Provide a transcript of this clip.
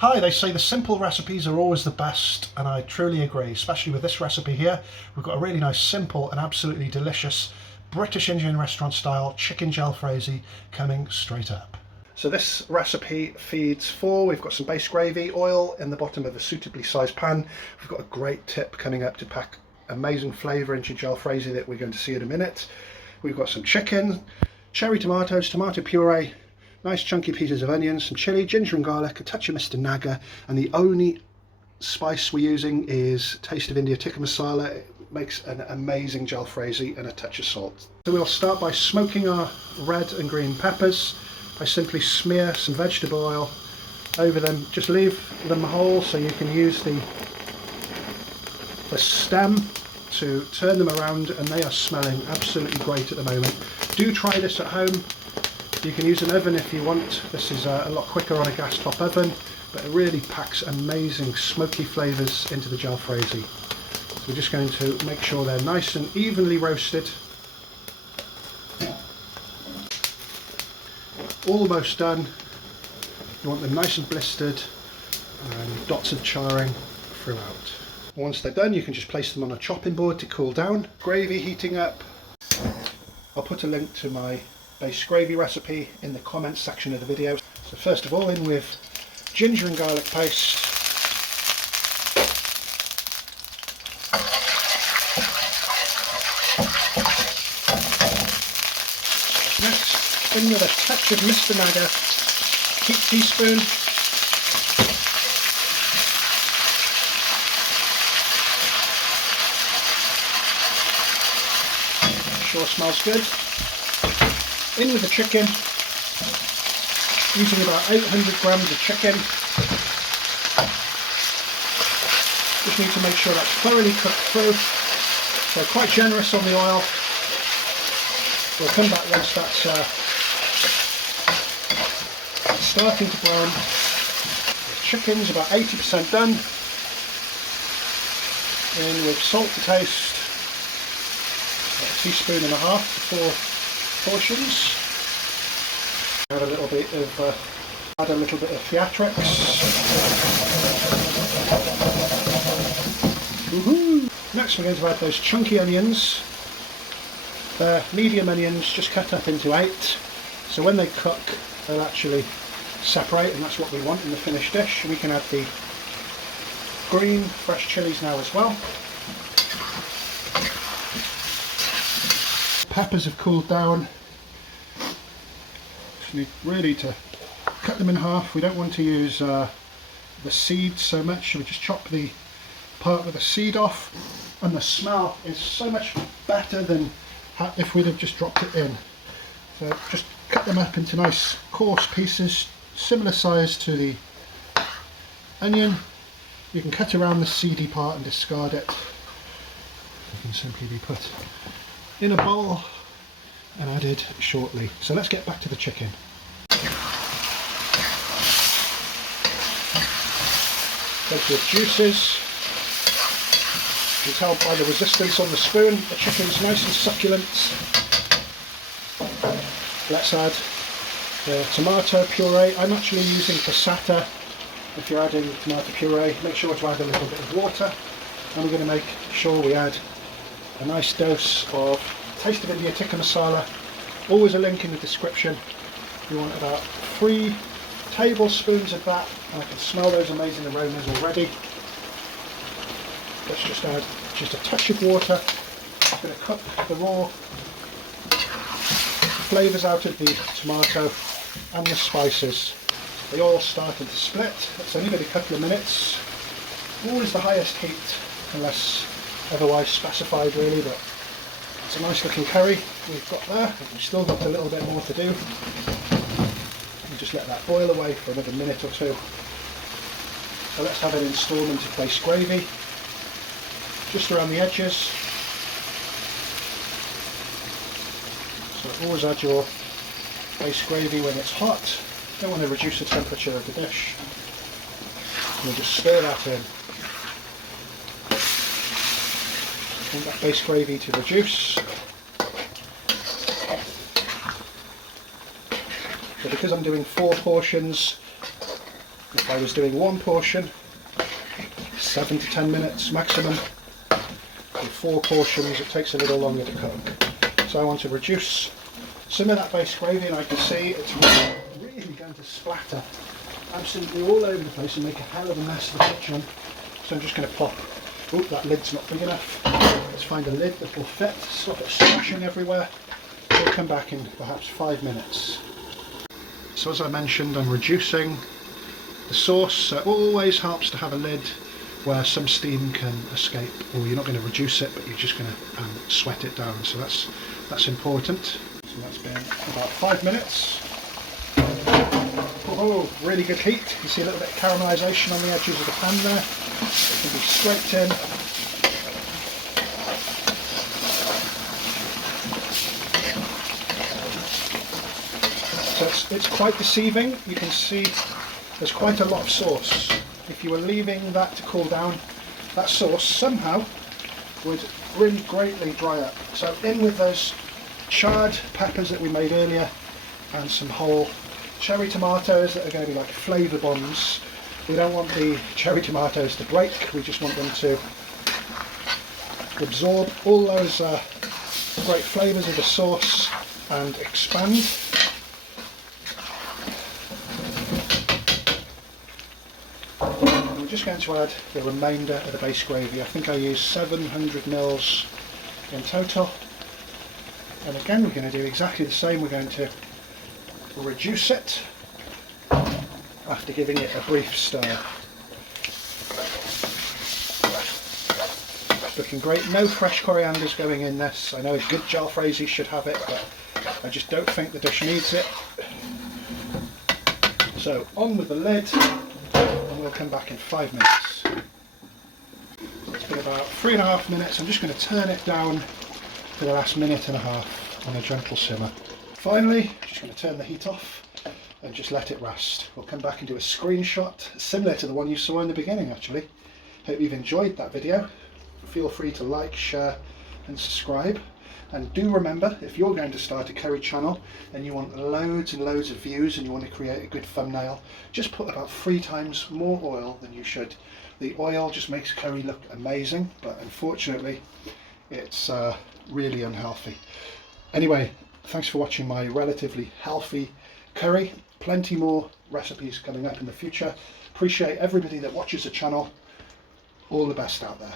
Hi, they say the simple recipes are always the best, and I truly agree, especially with this recipe here. We've got a really nice, simple and absolutely delicious British Indian restaurant style chicken jalfrezi coming straight up. So this recipe feeds four. We've got some base gravy, oil in the bottom of a suitably sized pan. We've got a great tip coming up to pack amazing flavour into jalfrezi that we're going to see in a minute. We've got some chicken, cherry tomatoes, tomato puree, nice chunky pieces of onion, some chilli, ginger and garlic, a touch of Mr Naga, and the only spice we're using is Taste of India Tikka Masala. It makes an amazing jalfrezi, and a touch of salt. So we'll start by smoking our red and green peppers. I simply smear some vegetable oil over them. Just leave them whole so you can use the stem to turn them around, and they are smelling absolutely great at the moment. Do try this at home. You can use an oven if you want. This is a lot quicker on a gas top oven, but it really packs amazing smoky flavours into the jalfrezi. So we're just going to make sure they're nice and evenly roasted. Almost done. You want them nice and blistered and dots of charring throughout. Once they're done, you can just place them on a chopping board to cool down. Gravy heating up. I'll put a link to my base gravy recipe in the comments section of the video. So first of all, in with ginger and garlic paste, next in with a touch of Mr Naga, Heap teaspoon, sure smells good. In with the chicken, using about 800 grams of chicken. Just need to make sure that's thoroughly cooked through, so quite generous on the oil. We'll come back once that's starting to brown. The chicken's about 80% done. In with salt to taste, a teaspoon and a half for portions. Add a little bit of theatrics. Next we're going to add those chunky onions. They're medium onions, just cut up into 8. So when they cook, they'll actually separate, and that's what we want in the finished dish. We can add the green fresh chilies now as well. Peppers have cooled down. Just need really to cut them in half. We don't want to use the seeds so much, so we just chop the part with the seed off, and the smell is so much better than if we'd have just dropped it in. So just cut them up into nice coarse pieces, similar size to the onion. You can cut around the seedy part and discard it. It can simply be put in a bowl and added shortly. So let's get back to the chicken. Take your juices. You can tell by the resistance on the spoon, the chicken's nice and succulent. Let's add the tomato puree. I'm actually using passata. If you're adding tomato puree, make sure to add a little bit of water. And we're going to make sure we add a nice dose of Taste of India Tikka Masala. Always a link in the description. You want about 3 tablespoons of that, and I can smell those amazing aromas already. Let's just add just a touch of water. I'm going to cook the raw flavours out of the tomato and the spices. They all started to split. It's only been a couple of minutes. Always the highest heat unless otherwise specified really, but it's a nice looking curry we've got there. We've still got a little bit more to do. And just let that boil away for another minute or two. So let's have an instalment of base gravy, just around the edges. So always add your base gravy when it's hot. Don't want to reduce the temperature of the dish. And we'll just stir that in. Want that base gravy to reduce. So because I'm doing 4 portions, If I was doing one portion, 7 to 10 minutes maximum. With 4 portions, it takes a little longer to cook. So I want to reduce some of that base gravy, and I can see it's really going to splatter absolutely all over the place and make a hell of a mess of the kitchen. So I'm just going to pop, oh, that lid's not big enough. Let's find a lid that will fit, stop it splashing everywhere. We'll come back in perhaps 5 minutes. So as I mentioned, I'm reducing the sauce, so it always helps to have a lid where some steam can escape, or you're not going to reduce it, but you're just going to sweat it down. So that's important. So that's been about 5 minutes. Oh, really good heat. You can see a little bit of caramelisation on the edges of the pan there. It can be scraped in. So it's quite deceiving. You can see there's quite a lot of sauce. If you were leaving that to cool down, that sauce somehow would really greatly dry up. So in with those charred peppers that we made earlier and some whole cherry tomatoes that are going to be like flavour bombs. We don't want the cherry tomatoes to break, we just want them to absorb all those great flavours of the sauce and expand. And we're just going to add the remainder of the base gravy. I think I used 700 mils in total. And again, we're going to do exactly the same. We're going to reduce it after giving it a brief stir. It's looking great. No fresh corianders going in this. I know a good jalfrezi should have it, but I just don't think the dish needs it. So on with the lid, and we'll come back in 5 minutes. It's been about 3.5 minutes. I'm just going to turn it down for the last minute and a half on a gentle simmer. Finally, just going to turn the heat off and just let it rest. We'll come back and do a screenshot similar to the one you saw in the beginning actually. Hope you've enjoyed that video. Feel free to like, share and subscribe. And do remember, if you're going to start a curry channel and you want loads and loads of views and you want to create a good thumbnail, just put about 3 times more oil than you should. The oil just makes curry look amazing, but unfortunately it's really unhealthy. Anyway, thanks for watching my relatively healthy curry. Plenty more recipes coming up in the future. Appreciate everybody that watches the channel. All the best out there.